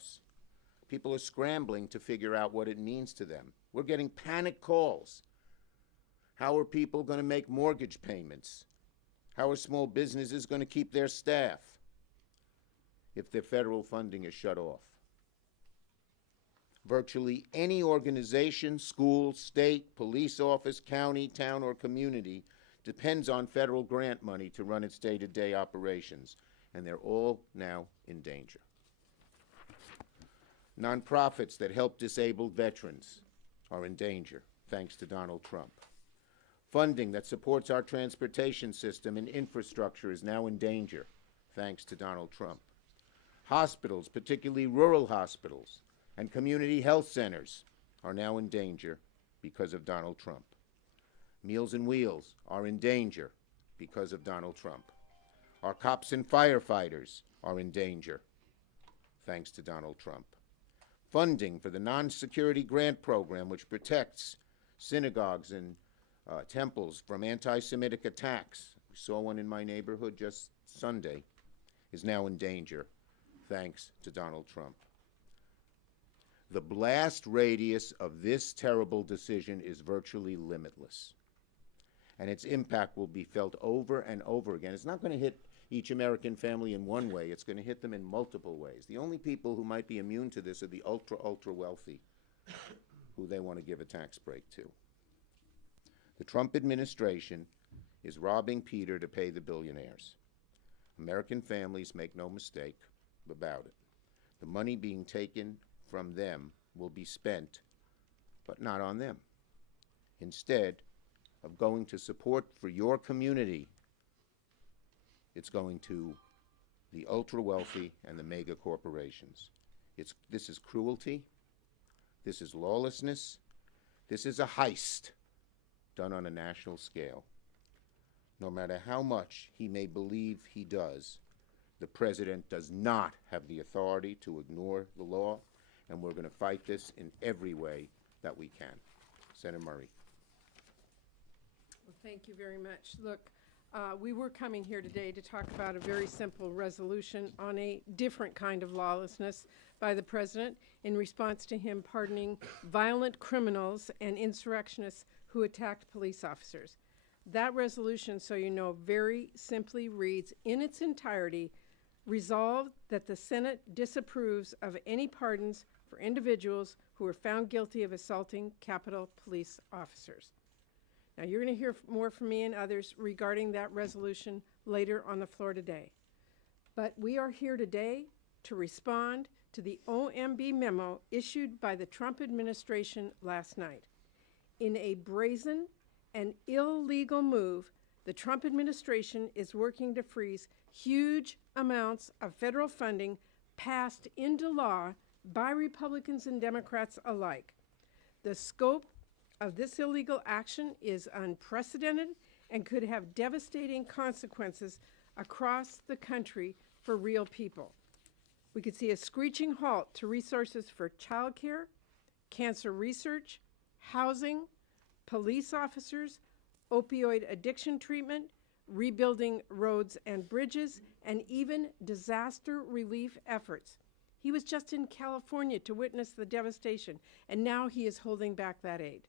us. People are scrambling to figure out what it means to them. We're getting panic calls. How are people going to make mortgage payments? How are small businesses going to keep their staff if their federal funding is shut off? Virtually any organization, school, state, police office, county, town, or community depends on federal grant money to run its day-to-day operations, and they're all now in danger. Nonprofits that help disabled veterans are in danger, thanks to Donald Trump. Funding that supports our transportation system and infrastructure is now in danger, thanks to Donald Trump. Hospitals, particularly rural hospitals, and community health centers are now in danger because of Donald Trump. Meals and Wheels are in danger because of Donald Trump. Our cops and firefighters are in danger, thanks to Donald Trump. Funding for the non-security grant program, which protects synagogues and temples from anti-Semitic attacks, we saw one in my neighborhood just Sunday, is now in danger, thanks to Donald Trump. The blast radius of this terrible decision is virtually limitless, and its impact will be felt over and over again. It's not going to hit each American family in one way. It's going to hit them in multiple ways. The only people who might be immune to this are the ultra, ultra wealthy, who they want to give a tax break to. The Trump administration is robbing Peter to pay the billionaires. American families, make no mistake about it. The money being taken from them will be spent, but not on them. Instead of going to support for your community, it's going to the ultra-wealthy and the mega corporations. This is cruelty. This is lawlessness. This is a heist done on a national scale. No matter how much he may believe he does, the president does not have the authority to ignore the law, and we're going to fight this in every way that we can. Senator Murray. Well, thank you very much. Look, we were coming here today to talk about a very simple resolution on a different kind of lawlessness by the president in response to him pardoning violent criminals and insurrectionists who attacked police officers. That resolution, so you know, very simply reads in its entirety, resolved that the Senate disapproves of any pardons for individuals who were found guilty of assaulting Capitol Police officers. Now, you're going to hear more from me and others regarding that resolution later on the floor today. But we are here today to respond to the OMB memo issued by the Trump administration last night. In a brazen and illegal move, the Trump administration is working to freeze huge amounts of federal funding passed into law by Republicans and Democrats alike. The scope of this illegal action is unprecedented and could have devastating consequences across the country for real people. We could see a screeching halt to resources for childcare, cancer research, housing, police officers, opioid addiction treatment, rebuilding roads and bridges, and even disaster relief efforts. He was just in California to witness the devastation, and now he is holding back that aid.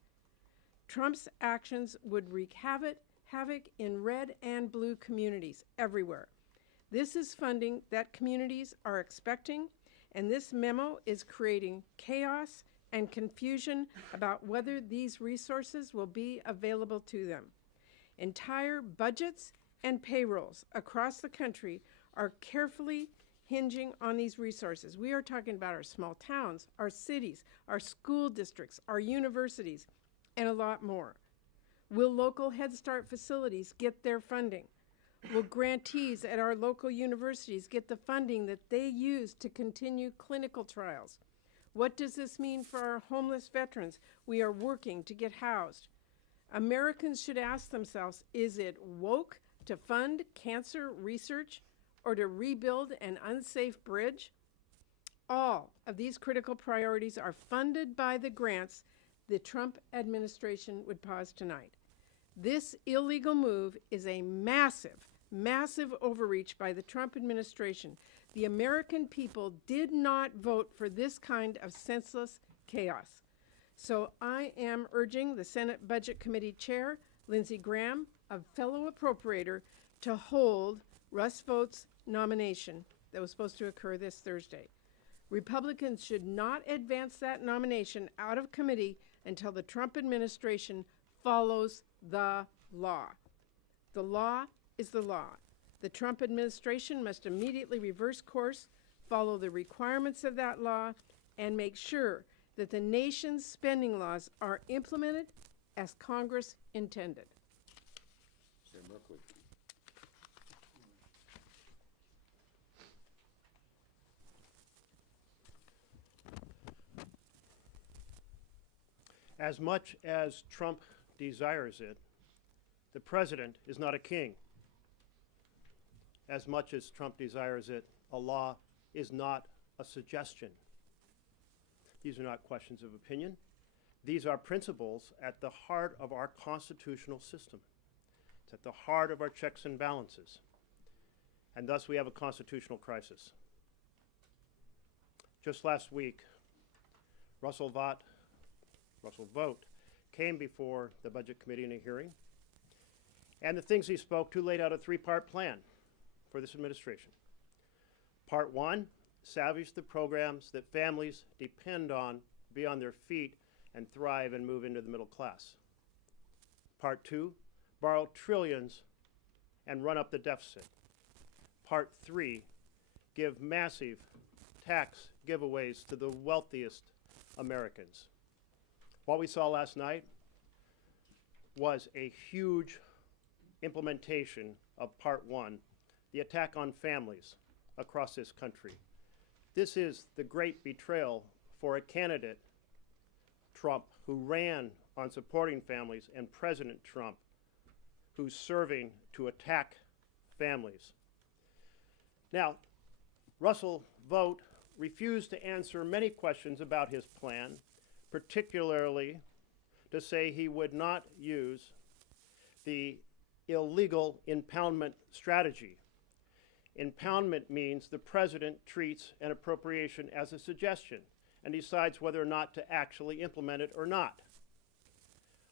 Trump's actions would wreak havoc in red and blue communities everywhere. This is funding that communities are expecting, and this memo is creating chaos and confusion about whether these resources will be available to them. Entire budgets and payrolls across the country are carefully hinging on these resources. We are talking about our small towns, our cities, our school districts, our universities, and a lot more. Will local Head Start facilities get their funding? Will grantees at our local universities get the funding that they use to continue clinical trials? What does this mean for our homeless veterans we are working to get housed? Americans should ask themselves, is it woke to fund cancer research or to rebuild an unsafe bridge? All of these critical priorities are funded by the grants the Trump administration would pause tonight. This illegal move is a massive, massive overreach by the Trump administration The American people did not vote for this kind of senseless chaos. So I am urging the Senate Budget Committee Chair, Lindsey Graham, a fellow appropriator, to hold Russ Vought's nomination that was supposed to occur this Thursday. Republicans should not advance that nomination out of committee until the Trump administration follows the law. The law is the law. The Trump administration must immediately reverse course, follow the requirements of that law, and make sure that the nation's spending laws are implemented as Congress intended. Senator Merkley. As much as Trump desires it, the president is not a king. As much as Trump desires it, a law is not a suggestion. These are not questions of opinion. These are principles at the heart of our constitutional system. It's at the heart of our checks and balances. And thus we have a constitutional crisis. Just last week, Russell Vogt came before the Budget Committee in a hearing, and the things he spoke to laid out a three-part plan for this administration. Part one, salvage the programs that families depend on to be on their feet and thrive and move into the middle class. Part two, borrow trillions and run up the deficit. Part three, give massive tax giveaways to the wealthiest Americans. What we saw last night was a huge implementation of part one, the attack on families across this country. This is the great betrayal for a candidate, Trump, who ran on supporting families, and President Trump, who's serving to attack families. Now, Russell Vogt refused to answer many questions about his plan, particularly to say he would not use the illegal impoundment strategy. Impoundment means the president treats an appropriation as a suggestion and decides whether or not to actually implement it or not.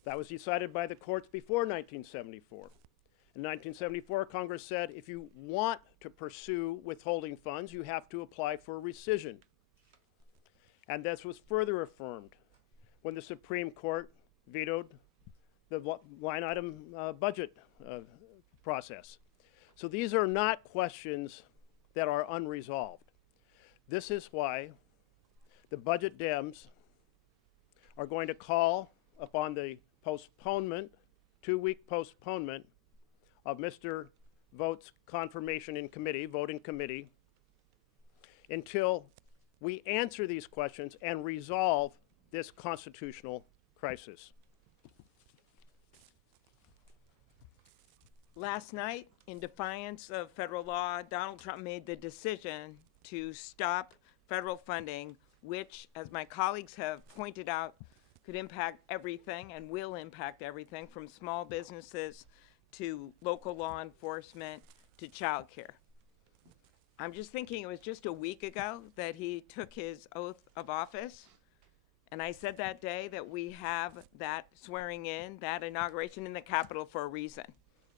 That was decided by the courts before 1974. In 1974, Congress said if you want to pursue withholding funds, you have to apply for rescission. And this was further affirmed when the Supreme Court vetoed the line item budget process. So these are not questions that are unresolved. This is why the budget Dems are going to call upon the postponement, 2-week postponement of Mr. Vogt's confirmation in committee, vote in committee, until we answer these questions and resolve this constitutional crisis. Last night, in defiance of federal law, Donald Trump made the decision to stop federal funding, which, as my colleagues have pointed out, could impact everything and will impact everything from small businesses to local law enforcement to childcare. I'm just thinking it was just a week ago that he took his oath of office. And I said that day that we have that swearing in, that inauguration in the Capitol for a reason.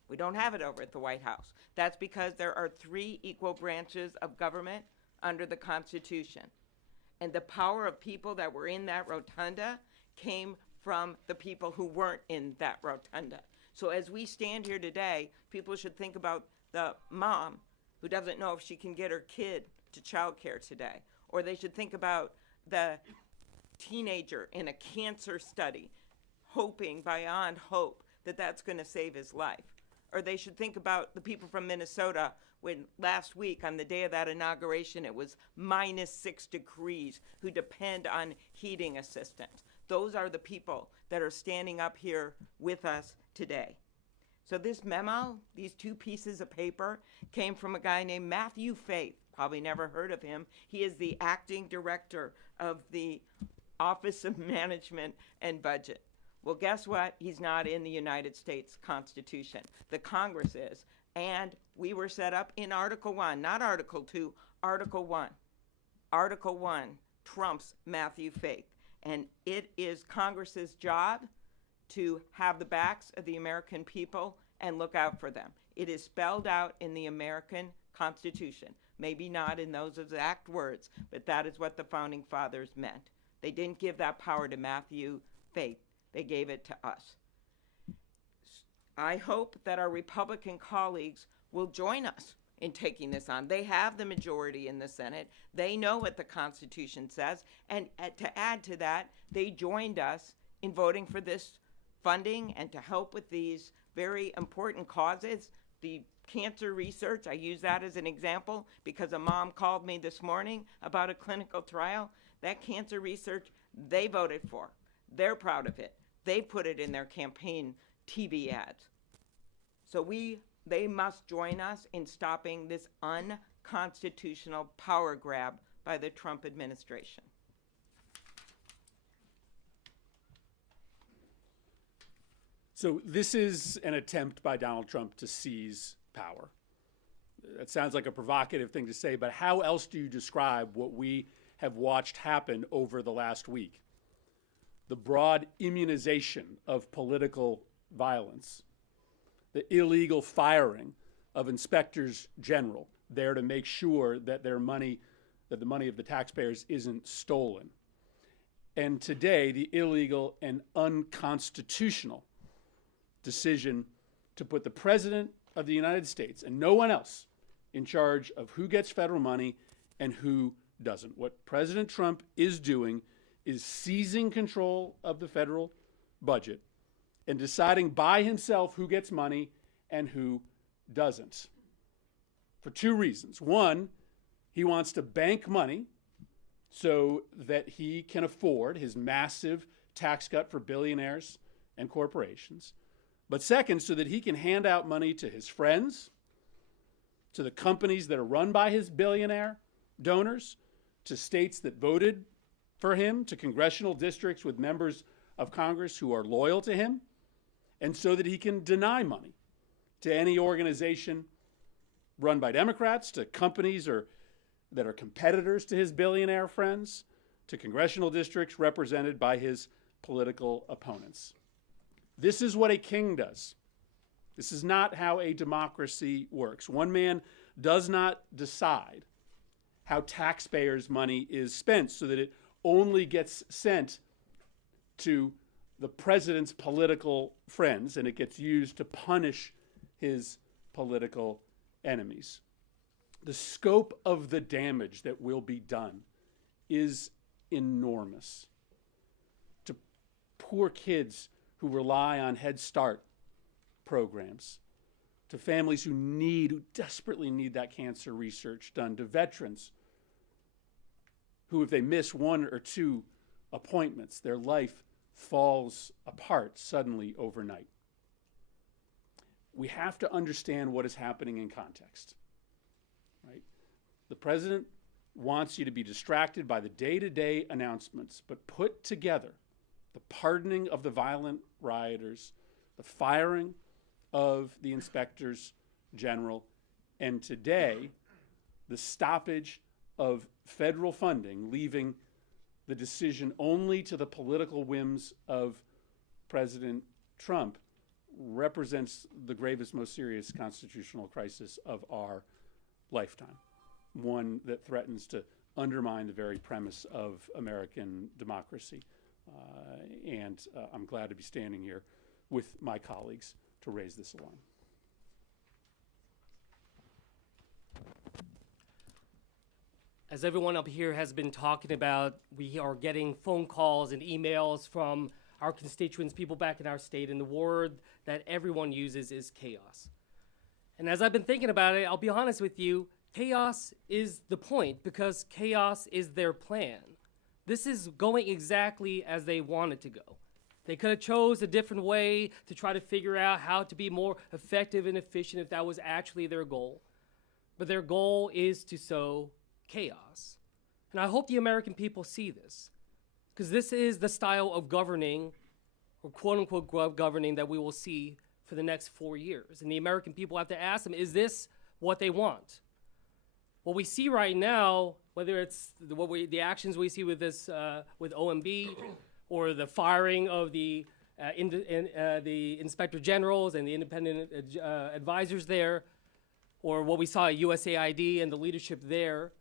We don't have it over at the White House. That's because there are 3 equal branches of government under the Constitution. And the power of people that were in that rotunda came from the people who weren't in that rotunda. So as we stand here today, people should think about the mom who doesn't know if she can get her kid to childcare today. Or they should think about the teenager in a cancer study, hoping beyond hope that that's going to save his life. Or they should think about the people from Minnesota when last week on the day of that inauguration it was -6 degrees, who depend on heating assistance. Those are the people that are standing up here with us today. So this memo, these 2 pieces of paper, came from a guy named Matthew Faith. Probably never heard of him. He is the acting director of the Office of Management and Budget. Well, guess what? He's not in the United States Constitution. The Congress is. And we were set up in Article 1, not Article 2, Article 1. Article 1 trumps Matthew Faith. And it is Congress's job to have the backs of the American people and look out for them. It is spelled out in the American Constitution. Maybe not in those exact words, but that is what the Founding Fathers meant. They didn't give that power to Matthew Faith. They gave it to us. I hope that our Republican colleagues will join us in taking this on. They have the majority in the Senate. They know what the Constitution says. And to add to that, they joined us in voting for this funding and to help with these very important causes. The cancer research, I use that as an example because a mom called me this morning about a clinical trial. That cancer research, they voted for. They're proud of it. They put it in their campaign TV ads. So they must join us in stopping this unconstitutional power grab by the Trump administration. So this is an attempt by Donald Trump to seize power. That sounds like a provocative thing to say, but how else do you describe what we have watched happen over the last week? The broad immunization of political violence, the illegal firing of inspectors general there to make sure that the money of the taxpayers isn't stolen. And today, the illegal and unconstitutional decision to put the President of the United States and no one else in charge of who gets federal money and who doesn't. What President Trump is doing is seizing control of the federal budget and deciding by himself who gets money and who doesn't. For two reasons. One, he wants to bank money so that he can afford his massive tax cut for billionaires and corporations. But second, so that he can hand out money to his friends, to the companies that are run by his billionaire donors, to states that voted for him, to congressional districts with members of Congress who are loyal to him, and so that he can deny money to any organization run by Democrats, to companies that are competitors to his billionaire friends, to congressional districts represented by his political opponents. This is what a king does. This is not how a democracy works. One man does not decide how taxpayers' money is spent so that it only gets sent to the president's political friends and it gets used to punish his political enemies. The scope of the damage that will be done is enormous. To poor kids who rely on Head Start programs, to families who desperately need that cancer research done, to veterans who, if they miss one or two appointments, their life falls apart suddenly overnight. We have to understand what is happening in context, right? The president wants you to be distracted by the day-to-day announcements, but put together the pardoning of the violent rioters, the firing of the inspectors general, and today, the stoppage of federal funding, leaving the decision only to the political whims of President Trump, represents the gravest, most serious constitutional crisis of our lifetime, one that threatens to undermine the very premise of American democracy. And I'm glad to be standing here with my colleagues to raise this alarm. As everyone up here has been talking about, we are getting phone calls and emails from our constituents, people back in our state, and the word that everyone uses is chaos. And as I've been thinking about it, I'll be honest with you, chaos is the point because chaos is their plan. This is going exactly as they wanted to go. They could have chose a different way to try to figure out how to be more effective and efficient if that was actually their goal. But their goal is to sow chaos. And I hope the American people see this, because this is the style of governing, or quote-unquote governing, that we will see for the next 4 years. And the American people have to ask them, is this what they want? What we see right now, whether it's the actions we see with this with OMB, or the firing of the inspector generals and the independent advisors there, or what we saw at USAID and the leadership there,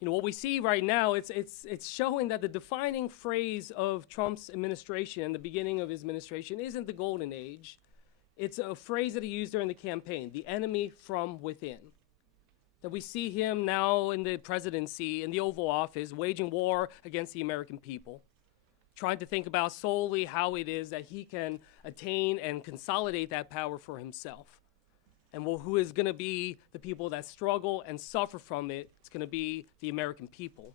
what we see right now, it's showing that the defining phrase of Trump's administration and the beginning of his administration isn't the golden age. It's a phrase that he used during the campaign, the enemy from within. That we see him now in the presidency, in the Oval Office, waging war against the American people, trying to think about solely how it is that he can attain and consolidate that power for himself. And who is going to be the people that struggle and suffer from it? It's going to be the American people.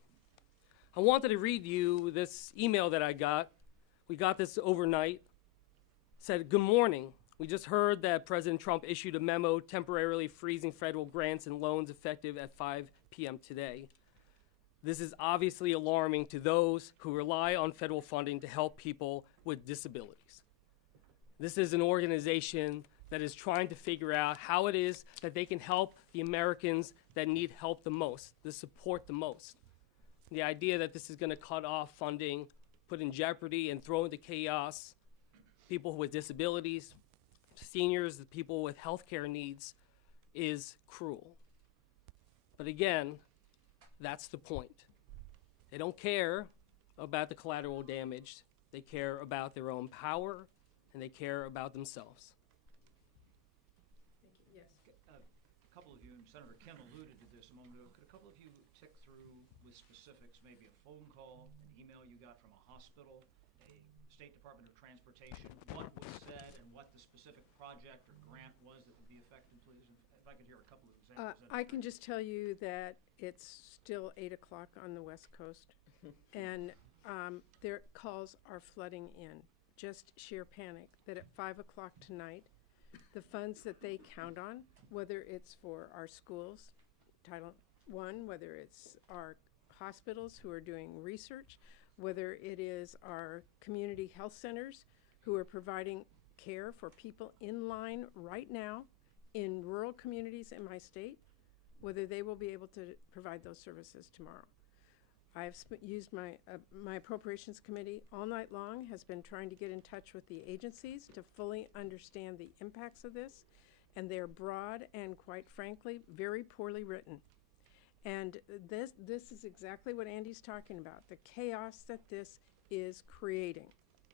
I wanted to read you this email that I got. We got this overnight. It said, "Good morning. We just heard that President Trump issued a memo temporarily freezing federal grants and loans effective at 5 p.m. today. This is obviously alarming to those who rely on federal funding to help people with disabilities. This is an organization that is trying to figure out how it is that they can help the Americans that need help the most, the support the most. The idea that this is going to cut off funding, put in jeopardy and throw into chaos people with disabilities, seniors, the people with healthcare needs, is cruel. But again, that's the point. They don't care about the collateral damage. They care about their own power, and they care about themselves." Yes. A couple of you, and Senator Kim alluded to this a moment ago, could a couple of you tick through with specifics, maybe a phone call, an email you got from a hospital, a State Department of Transportation, what was said and what the specific project or grant was that would be affected, please? If I could hear a couple of examples. I can just tell you that it's still 8 o'clock on the West Coast, and their calls are flooding in. Just sheer panic that at 5 o'clock tonight, the funds that they count on, whether it's for our schools, Title I, whether it's our hospitals who are doing research, whether it is our community health centers who are providing care for people in line right now in rural communities in my state, whether they will be able to provide those services tomorrow. I've used my appropriations committee all night long, has been trying to get in touch with the agencies to fully understand the impacts of this, and they're broad and, quite frankly, very poorly written. And this is exactly what Andy's talking about. The chaos that this is creating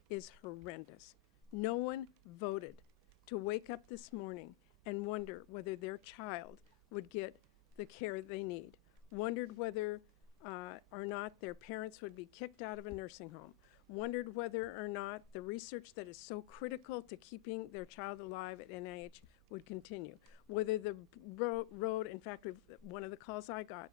is horrendous. No one voted to wake up this morning and wonder whether their child would get the care they need, wondered whether or not their parents would be kicked out of a nursing home, wondered whether or not the research that is so critical to keeping their child alive at NIH would continue, whether the road, in fact, one of the calls I got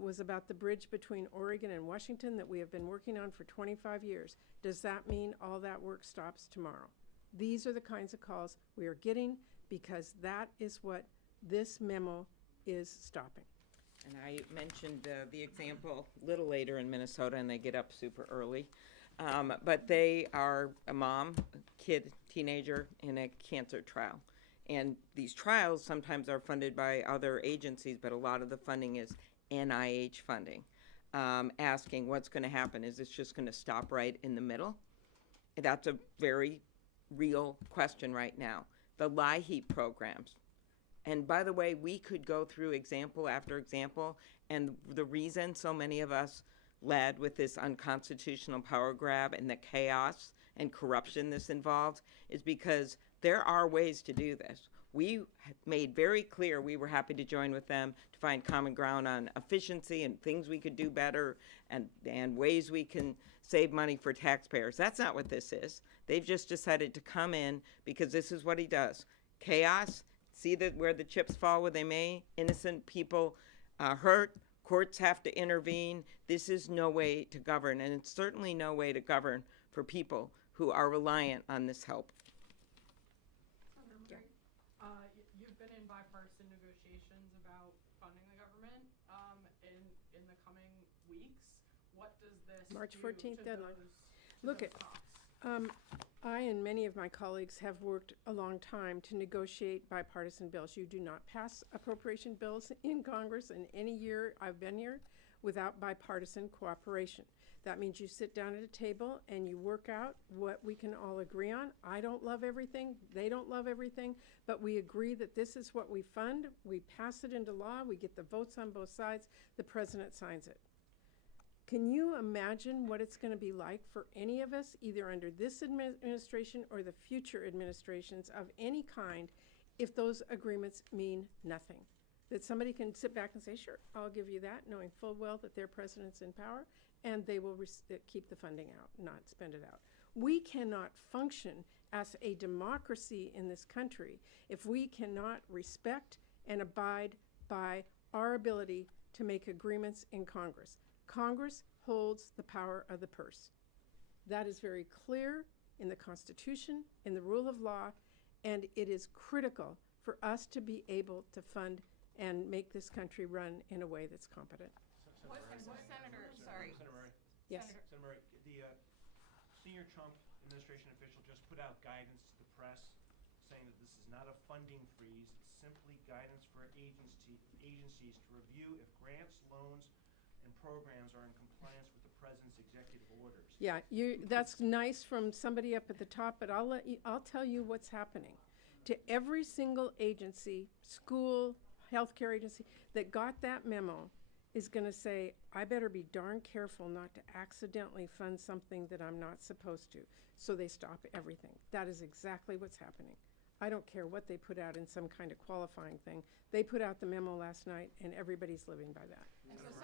was about the bridge between Oregon and Washington that we have been working on for 25 years. Does that mean all that work stops tomorrow? These are the kinds of calls we are getting because that is what this memo is stopping. And I mentioned the example a little later in Minnesota, and they get up super early. But they are a mom, a kid, teenager in a cancer trial. And these trials sometimes are funded by other agencies, but a lot of the funding is NIH funding, asking what's going to happen. Is this just going to stop right in the middle? That's a very real question right now. The LIHEAP programs. And by the way, we could go through example after example, and the reason so many of us led with this unconstitutional power grab and the chaos and corruption this involved is because there are ways to do this. We made very clear we were happy to join with them to find common ground on efficiency and things we could do better and ways we can save money for taxpayers. That's not what this is. They've just decided to come in because this is what he does. Chaos. See where the chips fall where they may. Innocent people hurt. Courts have to intervene. This is no way to govern, and it's certainly no way to govern for people who are reliant on this help. Senator Murray, you've been in bipartisan negotiations about funding the government in the coming weeks. What does this March do 14th to deadline. those Look those at, talks? I and many of my colleagues have worked a long time to negotiate bipartisan bills. You do not pass appropriation bills in Congress in any year I've been here without bipartisan cooperation. That means you sit down at a table and you work out what we can all agree on. I don't love everything, they don't love everything, but we agree that this is what we fund. We pass it into law, we get the votes on both sides, the president signs it. Can you imagine what it's going to be like for any of us, either under this administration or the future administrations of any kind, if those agreements mean nothing? That somebody can sit back and say, sure, I'll give you that, knowing full well that their president's in power, and they will keep the funding out, not spend it out. We cannot function as a democracy in this country if we cannot respect and abide by our ability to make agreements in Congress. Congress holds the power of the purse. That is very clear in the Constitution, in the rule of law, and it is critical for us to be able to fund and make this country run in a way that's competent. Senator Murray, Yes. Senator Murray, the senior Trump administration official just put out guidance to the press saying that this is not a funding freeze, it's simply guidance for agencies to review if grants, loans, and programs are in compliance with the president's executive orders. Yeah, that's nice from somebody up at the top, but I'll tell you what's happening. To every single agency, school, healthcare agency that got that memo is going to say, I better be darn careful not to accidentally fund something that I'm not supposed to. So they stop everything. That is exactly what's happening. I don't care what they put out in some kind of qualifying thing. They put out the memo last night, and everybody's living by that.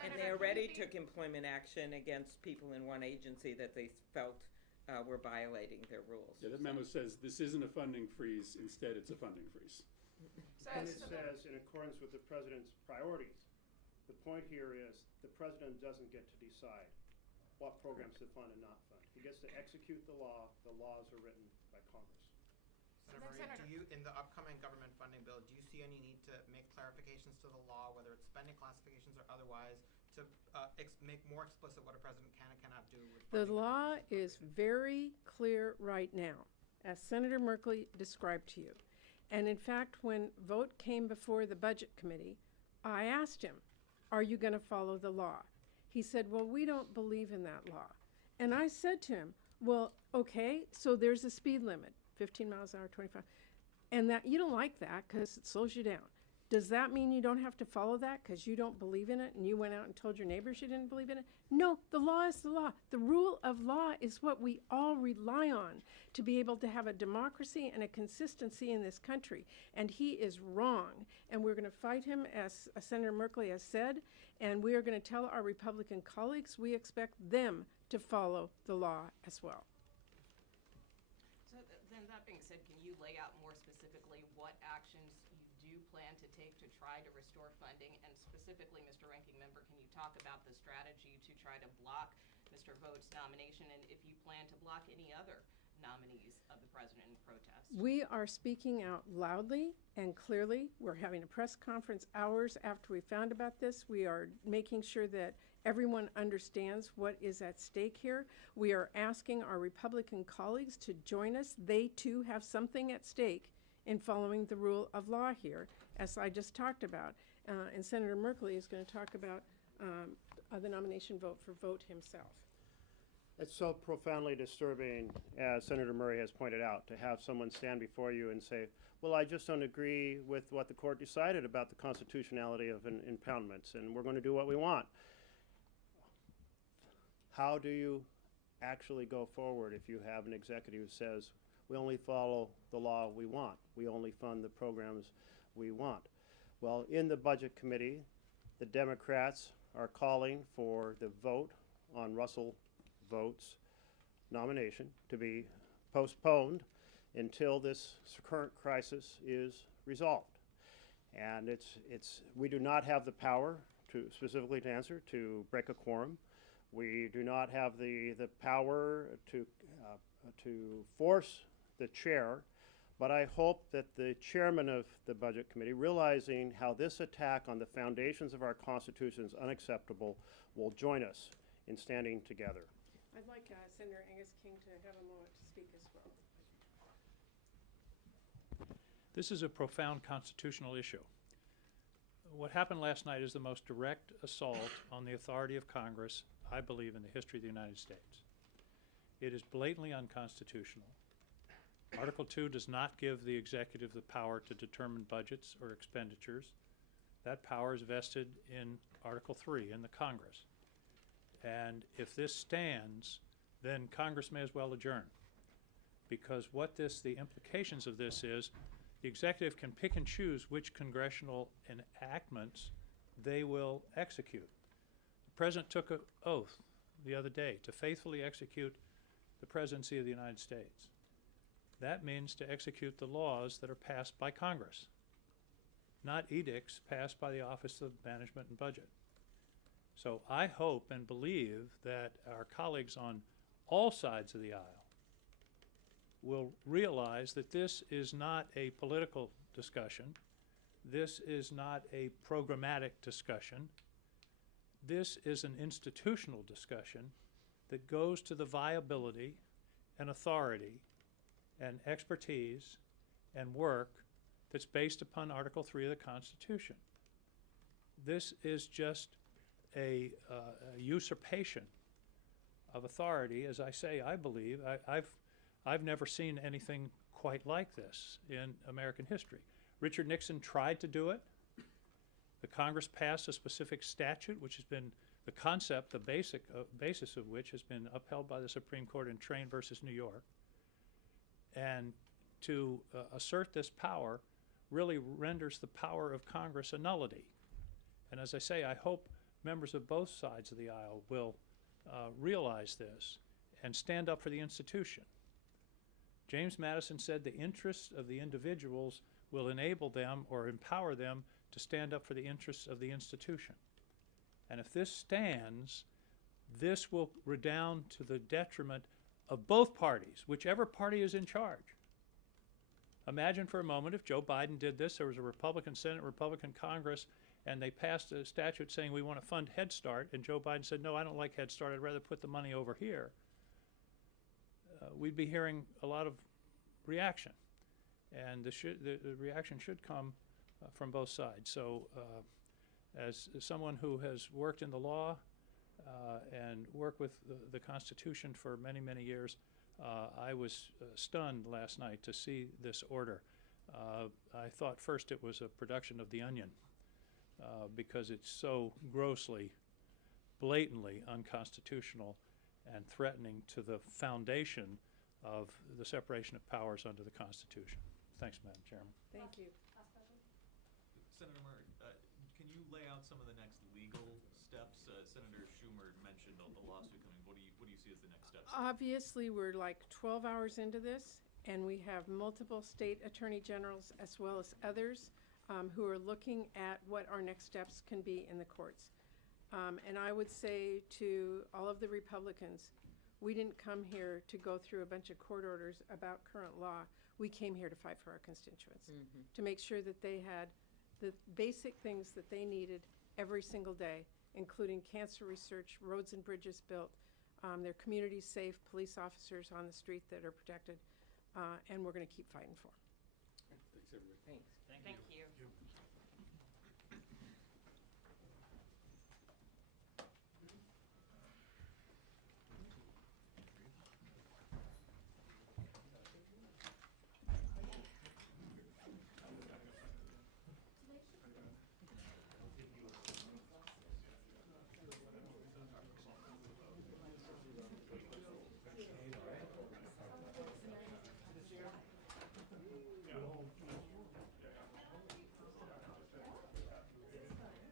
And they already took employment action against people in one agency that they felt were violating their rules. Yeah, that memo says this isn't a funding freeze, instead it's a funding freeze. And it says, in accordance with the president's priorities, the point here is the president doesn't get to decide what programs to fund and not fund. He gets to execute the law. The laws are written by Congress. Senator Murray, do you, in the upcoming government funding bill, do you see any need to make clarifications to the law, whether it's spending classifications or otherwise, to make more explicit what a president can and cannot do with The funding? law is very clear right now, as Senator Merkley described to you. And in fact, when vote came before the Budget Committee, I asked him, are you going to follow the law? He said, well, we don't believe in that law. And I said to him, well, okay, so there's a speed limit, 15 miles an hour, 25. And that you don't like that because it slows you down. Does that mean you don't have to follow that because you don't believe in it and you went out and told your neighbors you didn't believe in it? No, the law is the law. The rule of law is what we all rely on to be able to have a democracy and a consistency in this country. And he is wrong. And we're going to fight him, as Senator Merkley has said, and we are going to tell our Republican colleagues we expect them to follow the law as well. So then that being said, can you lay out more specifically what actions you do plan to take to try to restore funding? And specifically, Mr. Ranking Member, can you talk about the strategy to try to block Mr. Vogt's nomination, and if you plan to block any other nominees of the president in protest? We are speaking out loudly and clearly. We're having a press conference hours after we found about this. We are making sure that everyone understands what is at stake here. We are asking our Republican colleagues to join us. They too have something at stake in following the rule of law here, as I just talked about. And Senator Merkley is going to talk about the nomination vote for Vogt himself. It's so profoundly disturbing, as Senator Murray has pointed out, to have someone stand before you and say, well, I just don't agree with what the court decided about the constitutionality of impoundments, and we're going to do what we want. How do you actually go forward if you have an executive who says, we only follow the law we want, we only fund the programs we want? Well, in the Budget Committee, the Democrats are calling for the vote on Russell Vogt's nomination to be postponed until this current crisis is resolved. And we do not have the power to, specifically to answer, to break a quorum. We do not have the power to force the chair, but I hope that the chairman of the Budget Committee, realizing how this attack on the foundations of our Constitution is unacceptable, will join us in standing together. I'd like Senator Angus King to have a moment to speak as well. This is a profound constitutional issue. What happened last night is the most direct assault on the authority of Congress, I believe, in the history of the United States. It is blatantly unconstitutional. Article 2 does not give the executive the power to determine budgets or expenditures. That power is vested in Article 3 in the Congress. And if this stands, then Congress may as well adjourn. Because the implications of this is, the executive can pick and choose which congressional enactments they will execute. The President took an oath the other day to faithfully execute the presidency of the United States. That means to execute the laws that are passed by Congress, not edicts passed by the Office of Management and Budget. So I hope and believe that our colleagues on all sides of the aisle will realize that this is not a political discussion. This is not a programmatic discussion. This is an institutional discussion that goes to the viability and authority and expertise and work that's based upon Article 3 of the Constitution. This is just a usurpation of authority. As I say, I believe, I've never seen anything quite like this in American history. Richard Nixon tried to do it. The Congress passed a specific statute, which has been the concept, the basis of which has been upheld by the Supreme Court in Train versus New York. And to assert this power really renders the power of Congress a nullity. And as I say, I hope members of both sides of the aisle will realize this and stand up for the institution. James Madison said the interests of the individuals will enable them or empower them to stand up for the interests of the institution. And if this stands, this will redound to the detriment of both parties, whichever party is in charge. Imagine for a moment if Joe Biden did this, there was a Republican Senate, Republican Congress, and they passed a statute saying we want to fund Head Start, and Joe Biden said, no, I don't like Head Start, I'd rather put the money over here. We'd be hearing a lot of reaction, and the reaction should come from both sides. So as someone who has worked in the law and worked with the Constitution for many, many years, I was stunned last night to see this order. I thought first it was a production of The Onion because it's so grossly, blatantly unconstitutional and threatening to the foundation of the separation of powers under the Constitution. Thanks, Madam Chairman. Thank you. Senator Murray, can you lay out some of the next legal steps? Senator Schumer mentioned the lawsuit coming. What do you see as the next steps? Obviously, we're like 12 hours into this, and we have multiple state attorney generals as well as others who are looking at what our next steps can be in the courts. And I would say to all of the Republicans, we didn't come here to go through a bunch of court orders about current law. We came here to fight for our constituents, to make sure that they had the basic things that they needed every single day, including cancer research, roads and bridges built, their communities safe, police officers on the street that are protected, and we're going to keep fighting for them. Thanks, everybody. Thanks. Thank you.